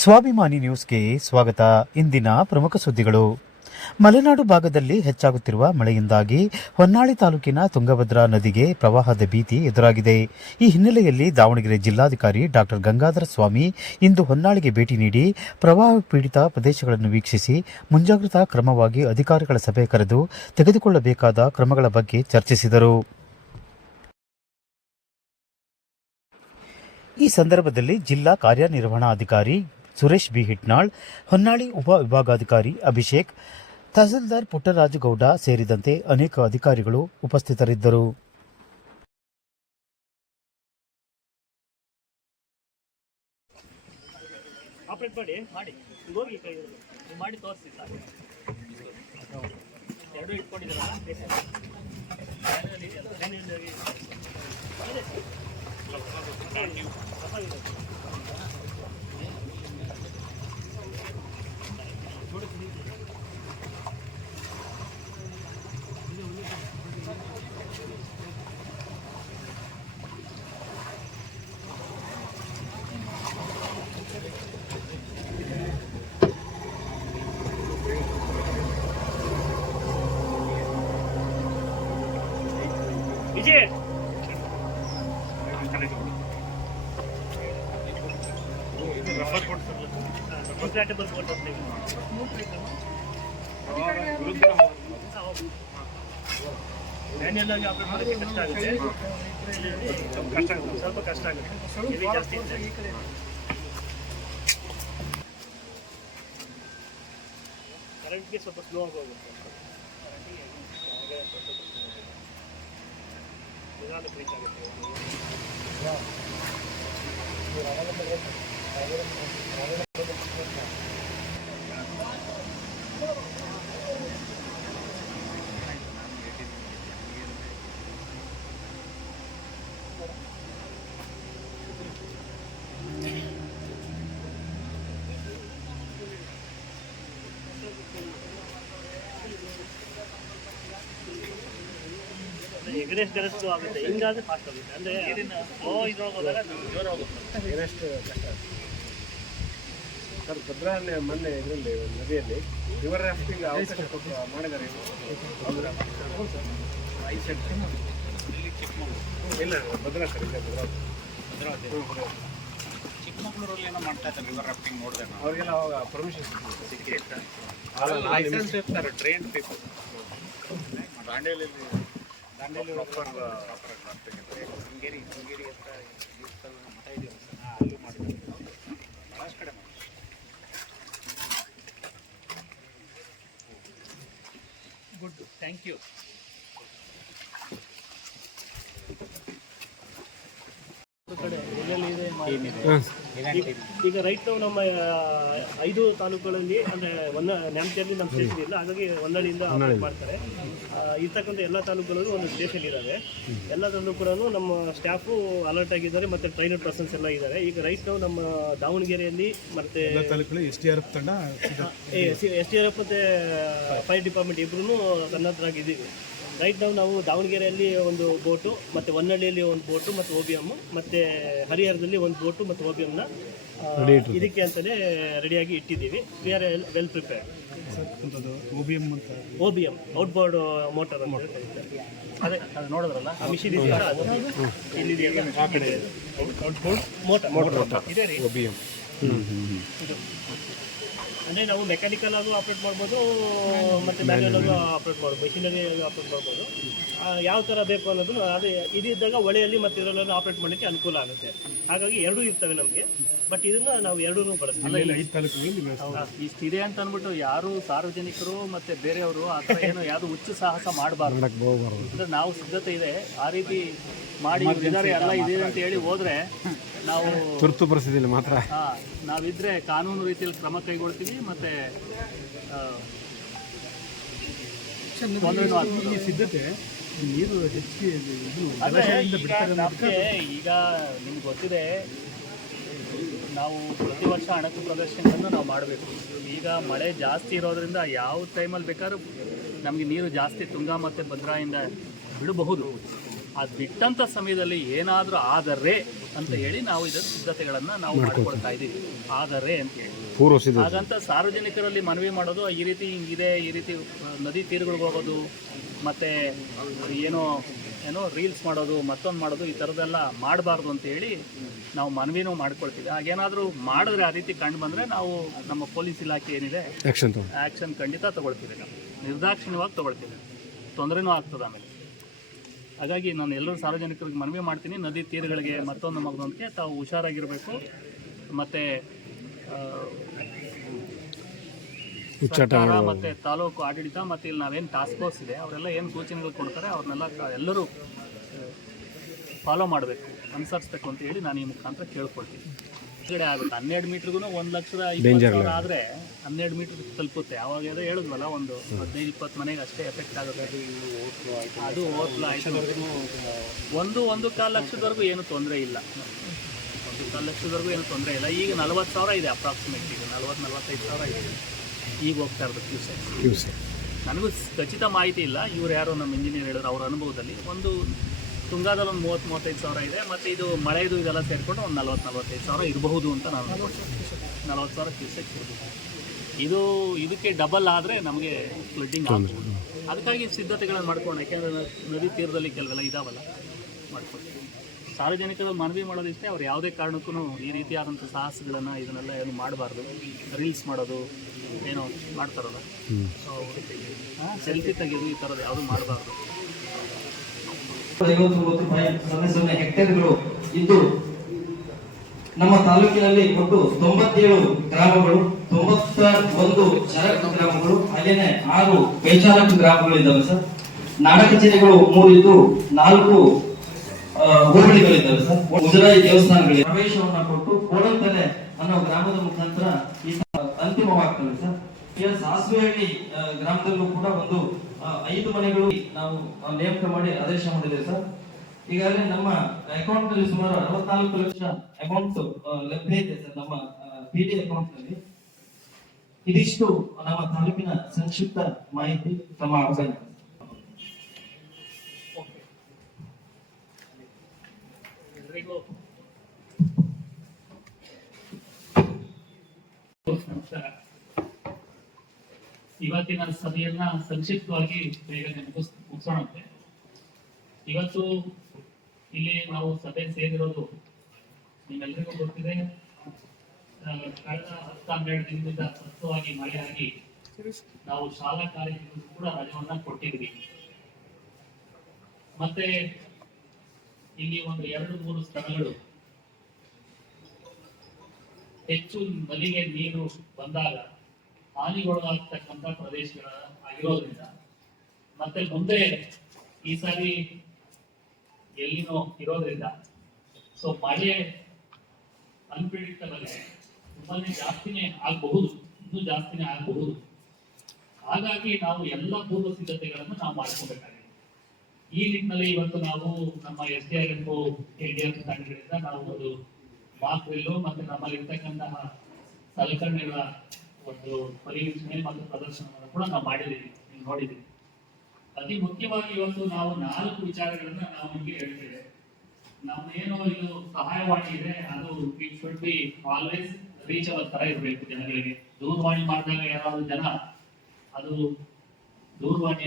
ಸ್ವಾಭಿಮಾನಿ ನ್ಯೂಸ್ಗೆ ಸ್ವಾಗತ. ಇಂದಿನ ಪ್ರಮುಖ ಸುದ್ದಿಗಳು. ಮಲೆನಾಡು ಭಾಗದಲ್ಲಿ ಹೆಚ್ಚಾಗುತ್ತಿರುವ ಮಳೆಯಿಂದಾಗಿ ಹೊನ್ನಾಳಿ ತಾಲೂಕಿನ ತುಂಗಭದ್ರಾ ನದಿಗೆ ಪ್ರವಾಹದ ಭೀತಿ ಎದುರಾಗಿದೆ. ಈ ಹಿನ್ನೆಲೆಯಲ್ಲಿ ದಾವಣಗೆರೆ ಜಿಲ್ಲಾಧಿಕಾರಿ ಡಾ ಗಂಗಾಧರ ಸ್ವಾಮಿ ಇಂದು ಹೊನ್ನಾಳಿಗೆ ಭೇಟಿ ನೀಡಿ ಪ್ರವಾಹ ಪೀಡಿತ ಪ್ರದೇಶಗಳನ್ನು ವೀಕ್ಷಿಸಿ ಮುಂಜಾಗ್ರತಾ ಕ್ರಮವಾಗಿ ಅಧಿಕಾರಿಗಳ ಸಭೆ ಕರೆದು ತೆಗೆದುಕೊಳ್ಳಬೇಕಾದ ಕ್ರಮಗಳ ಬಗ್ಗೆ ಚರ್ಚಿಸಿದರು. ಈ ಸಂದರ್ಭದಲ್ಲಿ ಜಿಲ್ಲಾ ಕಾರ್ಯನಿರ್ವಹಣಾಧಿಕಾರಿ ಸುರೇಶ್ ಬಿ ಹಿಟ್ನಾಳ್, ಹೊನ್ನಾಳಿ ಉಪ ವಿಭಾಗಾಧಿಕಾರಿ ಅಭಿಷೇಕ್, ತಹಸೀಲ್ದಾರ್ ಪುಟ್ಟರಾಜಗೌಡ ಸೇರಿದಂತೆ ಅನೇಕ ಅಧಿಕಾರಿಗಳು ಉಪಸ್ಥಿತರಿದ್ದರು. ವಿಜಯ್ ಮ್ಯಾನ್ಯಲ್ ಆಗಿ ಆಪರೇಟ್ ಮಾಡೋಕ್ಕೆ ಕಷ್ಟ ಆಗುತ್ತೆ, ಸ್ವಲ್ಪ ಕಷ್ಟ ಆಗುತ್ತೆ. ಜಾಸ್ತಿ ಕರೆಂಟ್ಗೆ ಸ್ವಲ್ಪ ಸ್ಲೋ ಆಗಿ ಹೋಗುತ್ತೆ. ನಿಧಾನಕ್ಕೆ ರೀಚ್ ಆಗುತ್ತೆ. ಎಗ್ರೆಸ್ಟ್ ಗರೆಸ್ಟ್ ಆಗುತ್ತೆ, ಹಿಂಗಾದ್ರೆ ಫಾಸ್ಟ್ ಆಗುತ್ತೆ. ಅಂದರೆ ಸ್ಲೋ ಇದ್ರೊಳಗೆ ಹೋದಾಗ ಜೋರ ಹೋಗುತ್ತೆ. ಎಗ್ರೆಸ್ಟ್ ಕಷ್ಟ ಸರ್. ಭದ್ರಲ್ಲಿ ಮೊನ್ನೆ ಇದರಲ್ಲಿ ನದಿಯಲ್ಲಿ ರಿವರ್ ರಾಫ್ಟಿಂಗ್ ಅವಕಾಶ ಮಾಡಿದ್ದಾರೆ. ಇಲ್ಲ ಭದ್ರಾ ಸರ್, ಚಿಕ್ಕಮಗಳೂರಲ್ಲಿ ಏನೋ ಮಾಡ್ತಾ ಇದ್ದಾರೆ ರಿವರ್ ರಾಫ್ಟಿಂಗ್. ನೋಡಿದೆ ಅವ್ರಿಗೆಲ್ಲ ಅವಾಗ ಪರ್ಮಿಷನ್ ಸಿಕ್ಕಿತ್ತು. ಲೈಸೆನ್ಸ್ ಇರ್ತಾರೆ, train people. Dandeli proper Sringeri ಹತ್ರ ಮಠ ಇದೆಯಲ್ಲ ಸರ್, ಅಲ್ಲೂ ಮಾಡಿದ್ದಾರೆ. ಭಾಳಷ್ಟು ಕಡೆ ಮಾಡಿ. Good, thank you. ಈಗ ರೈಟ್ ನಾವು ನಮ್ಮ 5 ತಾಲೂಕುಗಳಲ್ಲಿ ಅಂದರೆ ನ್ಯಾಮತಿಯಲ್ಲಿ ನಮ್ಮ ಸ್ಟೇಷನ್ ಇಲ್ಲ, ಹಾಗಾಗಿ ಹೊನ್ನಾಳಿಯಿಂದ ಆಪರೇಟ್ ಮಾಡ್ತಾರೆ. ಇರ್ತಕ್ಕಂಥ ಎಲ್ಲ ತಾಲೂಕುಗಳಲ್ಲೂ ಒಂದು ಸ್ಟೇಷನ್ ಇದ್ದಾರೆ. ಎಲ್ಲದರಲ್ಲೂ ಕೂಡ ನಮ್ಮ ಸ್ಟಾಫು ಅಲರ್ಟ್ ಆಗಿದ್ದಾರೆ ಮತ್ತು ಟ್ರೈನರ್ ಪರ್ಸನ್ಸ್ ಎಲ್ಲ ಇದ್ದಾರೆ. ಈಗ ರೈಟ್ ನಾವು ನಮ್ಮ ದಾವಣಗೆರೆಯಲ್ಲಿ ಮತ್ತು SDRF ತಂಡ, SDRF ಮತ್ತು ಫೈರ್ ಡಿಪಾರ್ಟ್ಮೆಂಟ್ ಇಬ್ಬರೂ ಸನ್ನದ್ಧರಾಗಿದ್ದೀವಿ. ರೈಟ್ ನಾವು ದಾವಣಗೆರೆಯಲ್ಲಿ ಒಂದು ಬೋಟು, ಮತ್ತು ಹೊನ್ನಳ್ಳಿಯಲ್ಲಿ ಒಂದು ಬೋಟು ಮತ್ತು OBM, ಮತ್ತು ಹರಿಹರದಲ್ಲಿ ಒಂದು ಬೋಟು ಮತ್ತು OBMನ ಇದಕ್ಕೆ ಅಂತಲೇ ರೆಡಿಯಾಗಿ ಇಟ್ಟಿದ್ದೀವಿ. We are well prepared. OBM outboard motor ಅಂತ ಹೇಳ್ತಾರೆ. ಅದೇ ಅದು ನೋಡಿದ್ರಲ್ಲ, ಆ ಮಿಷಿನ್ ಇದೆಯಲ್ಲ, ಅದು ಇಲ್ಲಿ ಔಟ್ಬೋರ್ಡ್ ಮೋಟರ್ ಇದೆ ರೀ. OBM ಇದು ಅಂದರೆ ನಾವು ಮೆಕ್ಯಾನಿಕಲ್ ಆಗು ಆಪ್ರೇಟ್ ಮಾಡ್ಬೋದು ಮತ್ತು ಮ್ಯಾನ್ಯಲ್ ಆಗು ಆಪ್ರೇಟ್ ಮಾಡ್ಬೋದು, ಮೆಷಿನರಿ ಆಪ್ರೇಟ್ ಮಾಡ್ಬೋದು. ಯಾವ ಥರ ಬೇಕು ಅನ್ನೋದು ಅದು ಇದ್ದಾಗ ಹೊಳೆಯಲ್ಲಿ ಮತ್ತು ಇದರಲ್ಲೆಲ್ಲ ಆಪ್ರೇಟ್ ಮಾಡೋಕ್ಕೆ ಅನುಕೂಲ ಆಗುತ್ತೆ. ಹಾಗಾಗಿ ಎರಡೂ ಇರ್ತವೆ ನಮಗೆ. ಬಟ್ ಇದನ್ನು ನಾವು ಎರಡೂ ಬಳಸ್ತೀವಿ. ಇಷ್ಟಿದೆ ಅಂತ ಅಂದ್ಬಿಟ್ಟು ಯಾರು ಸಾರ್ವಜನಿಕರು ಮತ್ತು ಬೇರೆಯವರು ಆ ಥರ ಏನು ಯಾವುದು ಹುಚ್ಚು ಸಾಹಸ ಮಾಡಬಾರ್ದು. ಅಂದರೆ ನಾವು ಸಿದ್ಧತೆ ಇದೆ, ಆ ರೀತಿ ಮಾಡಿ ಇದ್ದಾರೆ ಎಲ್ಲ ಇದೆ ಅಂತ ಹೇಳಿ ಹೋದರೆ ನಾವು ತುರ್ತು ಪರಿಸ್ಥಿತಿಯಲ್ಲಿ ಮಾತ್ರ ನಾವಿದ್ರೆ ಕಾನೂನು ರೀತಿಯಲ್ಲಿ ಕ್ರಮ ಕೈಗೊಳ್ತೀವಿ. ಮತ್ತು ಸಿದ್ಧತೆ ನೀರು ಹೆಚ್ಚಿಗೆ ಈಗ ನಿಮ್ಗೆ ಗೊತ್ತಿದೆ, ನಾವು ಪ್ರತಿ ವರ್ಷ ಅಣಕು ಪ್ರದರ್ಶನವನ್ನು ನಾವು ಮಾಡಬೇಕು. ಈಗ ಮಳೆ ಜಾಸ್ತಿ ಇರೋದ್ರಿಂದ ಯಾವ ಟೈಮಲ್ಲಿ ಬೇಕಾದ್ರೂ ನಮಗೆ ನೀರು ಜಾಸ್ತಿ ತುಂಗಾ ಮತ್ತು ಭದ್ರಾಯಿಂದ ಬಿಡಬಹುದು. ಅದು ಬಿಟ್ಟಂಥ ಸಮಯದಲ್ಲಿ ಏನಾದರೂ ಆದರೆ ಅಂತ ಹೇಳಿ ನಾವು ಇದರ ಸಿದ್ಧತೆಗಳನ್ನು ನಾವು ಮಾಡ್ಕೊಳ್ತಾ ಇದ್ದೀವಿ. ಆದರೆ ಅಂತ ಹೇಳಿ ಹಾಗಂತ ಸಾರ್ವಜನಿಕರಲ್ಲಿ ಮನವಿ ಮಾಡೋದು ಈ ರೀತಿ ಹಿಂಗಿದೆ, ಈ ರೀತಿ ನದಿ ತೀರಗಳಿಗೆ ಹೋಗೋದು ಮತ್ತು ಏನೋ ರೀಲ್ಸ್ ಮಾಡೋದು ಮತ್ತೊಂದು ಮಾಡೋದು ಈ ಥರದ್ದೆಲ್ಲ ಮಾಡಬಾರ್ದು ಅಂತ ಹೇಳಿ ನಾವು ಮನವಿನೂ ಮಾಡ್ಕೊಳ್ತೀವಿ. ಹಾಗೇನಾದರೂ ಮಾಡಿದ್ರೆ ಆ ರೀತಿ ಕಂಡು ಬಂದರೆ ನಾವು ನಮ್ಮ ಪೊಲೀಸ್ ಇಲಾಖೆ ಏನಿದೆ ಆ್ಯಕ್ಷನ್ ಖಂಡಿತ ತೊಗೊಳ್ತೀವಿ. ನಾವು ನಿರ್ದಾಕ್ಷಿಣ್ಯವಾಗಿ ತೊಗೊಳ್ತೀವಿ, ತೊಂದರೆನೂ ಆಗ್ತದೆ ಆಮೇಲೆ. ಹಾಗಾಗಿ ನಾನು ಎಲ್ಲರೂ ಸಾರ್ವಜನಿಕರಿಗೆ ಮನವಿ ಮಾಡ್ತೀನಿ, ನದಿ ತೀರಗಳಿಗೆ ಮತ್ತೊಂದು ಮಗದೊಂದಕ್ಕೆ ತಾವು ಹುಷಾರಾಗಿರಬೇಕು. ಮತ್ತು ಸರ್ಕಾರ ಮತ್ತು ತಾಲೂಕು ಆಡಳಿತ ಮತ್ತು ಇಲ್ಲಿ ನಾವೇನು ಟಾಸ್ಕ್ ಫೋರ್ಸ್ ಇದೆ ಅವರೆಲ್ಲ ಏನು ಸೂಚನೆಗಳು ಕೊಡ್ತಾರೆ ಅವ್ರನ್ನೆಲ್ಲ ಎಲ್ಲರೂ ಫಾಲೋ ಮಾಡಬೇಕು, ಅನುಸರಿಸ್ಬೇಕು ಅಂತ ಹೇಳಿ ನಾನು ಈ ಮುಖಾಂತರ ಕೇಳ್ಕೊಳ್ತೀನಿ. ಕಡೆ ಆಗುತ್ತೆ 12 ಮೀಟ್ರಿಗೂ 1,20,000 ಆದರೆ 12 ಮೀಟ್ರ್ ತಲುಪುತ್ತೆ. ಅವಾಗ ಏನೋ ಹೇಳಿದ್ವಲ್ಲ, ಒಂದು 15-20 ಮನೆಗೆ ಅಷ್ಟೇ ಎಫೆಕ್ಟ್ ಆಗುತ್ತೆ. ಅದು ಓವರ್ಫ್ಲೋ ಆಯಿತು. 1.25 ಲಕ್ಷದವರೆಗೂ ಏನು ತೊಂದರೆ ಇಲ್ಲ. 1.25 ಲಕ್ಷದವರೆಗೂ ಏನು ತೊಂದರೆ ಇಲ್ಲ. ಈಗ 40,000 ಇದೆ ಅಪ್ರಾಕ್ಸಿಮೇಟ್. ಈಗ 40-45 ಸಾವಿರ ಇದೆ ಈಗ ಹೋಗ್ತಾ ಇರೋದು ಕ್ಯೂಸೆಕ್. ನನಗೂ ಖಚಿತ ಮಾಹಿತಿ ಇಲ್ಲ, ಇವ್ರು ಯಾರೋ ನಮ್ಮ ಇಂಜಿನಿಯರ್ ಹೇಳಿದ್ರು ಅವ್ರ ಅನುಭವದಲ್ಲಿ. ಒಂದು ತುಂಗಾದಲ್ಲಿ ಒಂದು 30-35 ಸಾವಿರ ಇದೆ, ಮತ್ತು ಇದು ಮಳೆದು ಇದೆಲ್ಲ ಸೇರಿಕೊಂಡು ಒಂದು 40-45 ಸಾವಿರ ಇರಬಹುದು ಅಂತ ನಾನು 40,000 ಕ್ಯೂಸೆಕ್ ಇರ್ಬೋದು. ಇದಕ್ಕೆ ಡಬಲ್ ಆದರೆ ನಮಗೆ ಫ್ಲಡ್ಡಿಂಗ್ ಆಗ್ಬೋದು. ಅದಕ್ಕಾಗಿ ಸಿದ್ಧತೆಗಳನ್ನು ಮಾಡ್ಕೊಂಡು, ಯಾಕೆಂದರೆ ನದಿ ತೀರದಲ್ಲಿ ಕೆಲವೆಲ್ಲ ಇದಾವಲ್ಲ ಮಾಡ್ಕೊಳ್ತೀವಿ. ಸಾರ್ವಜನಿಕರಲ್ಲಿ ಮನವಿ ಮಾಡೋದಿಷ್ಟೇ, ಅವ್ರು ಯಾವುದೇ ಕಾರಣಕ್ಕೂ ಈ ರೀತಿಯಾದಂಥ ಸಾಹಸಗಳನ್ನು ಇದನ್ನೆಲ್ಲ ಏನು ಮಾಡಬಾರ್ದು. ರೀಲ್ಸ್ ಮಾಡೋದು ಏನೋ ಮಾಡ್ತಾರಲ್ಲ, ಸೆಲ್ಫಿ ತೆಗೆಯೋದು ಈ ಥರದ್ದು ಯಾವುದೂ ಮಾಡಬಾರ್ದು. 59.00 ಹೆಕ್ಟೇರ್ಗಳು ಇದ್ದು ನಮ್ಮ ತಾಲೂಕಿನಲ್ಲಿ ಒಟ್ಟು 97 ಗ್ರಾಮಗಳು, 91 ಚರಕ ಗ್ರಾಮಗಳು, ಹಾಗೇನೆ 6 ಬೇಚಾರಕ ಗ್ರಾಮಗಳು ಇದ್ದಾವೆ ಸರ್. ನಾಡ ಕಚೇರಿಗಳು 3 ಇದ್ದು 4 ಹೋಬಳಿಗಳಿದ್ದಾವೆ ಸರ್. ಮುಜರಾಯಿ ದೇವಸ್ಥಾನಗಳಿಗೆ ಪ್ರವೇಶವನ್ನ ಕೊಟ್ಟು ಕೋಳಂತಲೆ ಅನ್ನೋ ಗ್ರಾಮದ ಮುಖಾಂತರ ಈ ಅಂತಿಮವಾಗ್ತವೆ ಸರ್. ಈಗ ಸಾಸ್ವೆಹಳ್ಳಿ ಗ್ರಾಮದಲ್ಲೂ ಕೂಡ ಒಂದು 5 ಮನೆಗಳು ನಾವು ನೇಮಕ ಮಾಡಿ ಆದೇಶ ಮಾಡಿದ್ದೇವೆ ಸರ್. ಈಗಾಗಲೇ ನಮ್ಮ ಅಕೌಂಟ್ ನಲ್ಲಿ ಸುಮಾರು 64 ಲಕ್ಷ ಅಮೌಂಟ್ ಲಭ್ಯ ಇದೆ ಸರ್ ನಮ್ಮ PD ಅಕೌಂಟ್ ನಲ್ಲಿ. ಇದಿಷ್ಟು ನಮ್ಮ ತಾಲೂಕಿನ ಸಂಕ್ಷಿಪ್ತ ಮಾಹಿತಿ. ತಮ್ಮ ಅವಕಾಶ. ಇವತ್ತಿನ ಸಭೆಯನ್ನ ಸಂಕ್ಷಿಪ್ತವಾಗಿ ಬೇಗನೆ ಮುಗಿಸೋಣಂತೆ. ಇವತ್ತು ಇಲ್ಲಿ ನಾವು ಸಭೆ ಸೇರಿರೋದು ನಿಮ್ಮೆಲ್ಲರಿಗೂ ಗೊತ್ತಿದೆ. ಕಳೆದ 10-12 ದಿನದಿಂದ ಸತತವಾಗಿ ಮಳೆಯಾಗಿ ನಾವು ಶಾಲಾ ಕಾಲೇಜುಗಳು ಕೂಡ ರಜೆಯನ್ನ ಕೊಟ್ಟಿದ್ವಿ. ಮತ್ತೆ ಇಲ್ಲಿ ಒಂದು 2-3 ಸ್ಥಳಗಳು ಹೆಚ್ಚು ನದಿಗೆ ನೀರು ಬಂದಾಗ ಹಾನಿಗೊಳಗಾಗ್ತಕ್ಕಂಥ ಪ್ರದೇಶಗಳ ಆಗಿರೋದ್ರಿಂದ, ಮತ್ತೆ ಮುಂದೆ ಈ ಸಾರಿ ಎಲ್ಲಿನೋ ಇರೋದ್ರಿಂದ ಸೊ ಮಳೆ ಅನ್ಪ್ರಿಡಿಕ್ಟಬಲ್ ತುಂಬಾನೇ ಜಾಸ್ತಿನೇ ಆಗಬಹುದು, ಇನ್ನೂ ಜಾಸ್ತಿನೇ ಆಗಬಹುದು. ಹಾಗಾಗಿ ನಾವು ಎಲ್ಲ ಪೂರ್ವ ಸಿದ್ಧತೆಗಳನ್ನು ನಾವು ಮಾಡ್ಕೋಬೇಕಾಗಿದೆ. ಈ ನಿಟ್ಟಿನಲ್ಲಿ ಇವತ್ತು ನಾವು ನಮ್ಮ SDRF KDF ತಂಡಗಳಿಂದ ನಾವು ಒಂದು ಮಾಕ್ ಡ್ರಿಲ್ ಮತ್ತೆ ನಮ್ಮಲ್ಲಿ ಇರ್ತಕ್ಕಂತಹ ಸಲಕರಣೆಗಳ ಒಂದು ಪರಿವೀಕ್ಷಣೆ ಮತ್ತು ಪ್ರದರ್ಶನವನ್ನು ಕೂಡ ನಾವು ಮಾಡಿದ್ದೀವಿ, ನೀವು ನೋಡಿದ್ದೀವಿ. ಅತಿ ಮುಖ್ಯವಾಗಿ ಇವತ್ತು ನಾವು 4 ವಿಚಾರಗಳನ್ನ ನಾವು ನಿಮಗೆ ಹೇಳ್ತೇವೆ. ನಮ್ದೇನೋ ಇದು ಸಹಾಯವಾಣಿ ಇದೆ, ಅದು it should be always reachable ತರ ಇರಬೇಕು ಜನಗಳಿಗೆ. ದೂರವಾಣಿ ಮಾಡಿದಾಗ ಯಾರಾದ್ರೂ ಜನ ಅದು ದೂರವಾಣಿ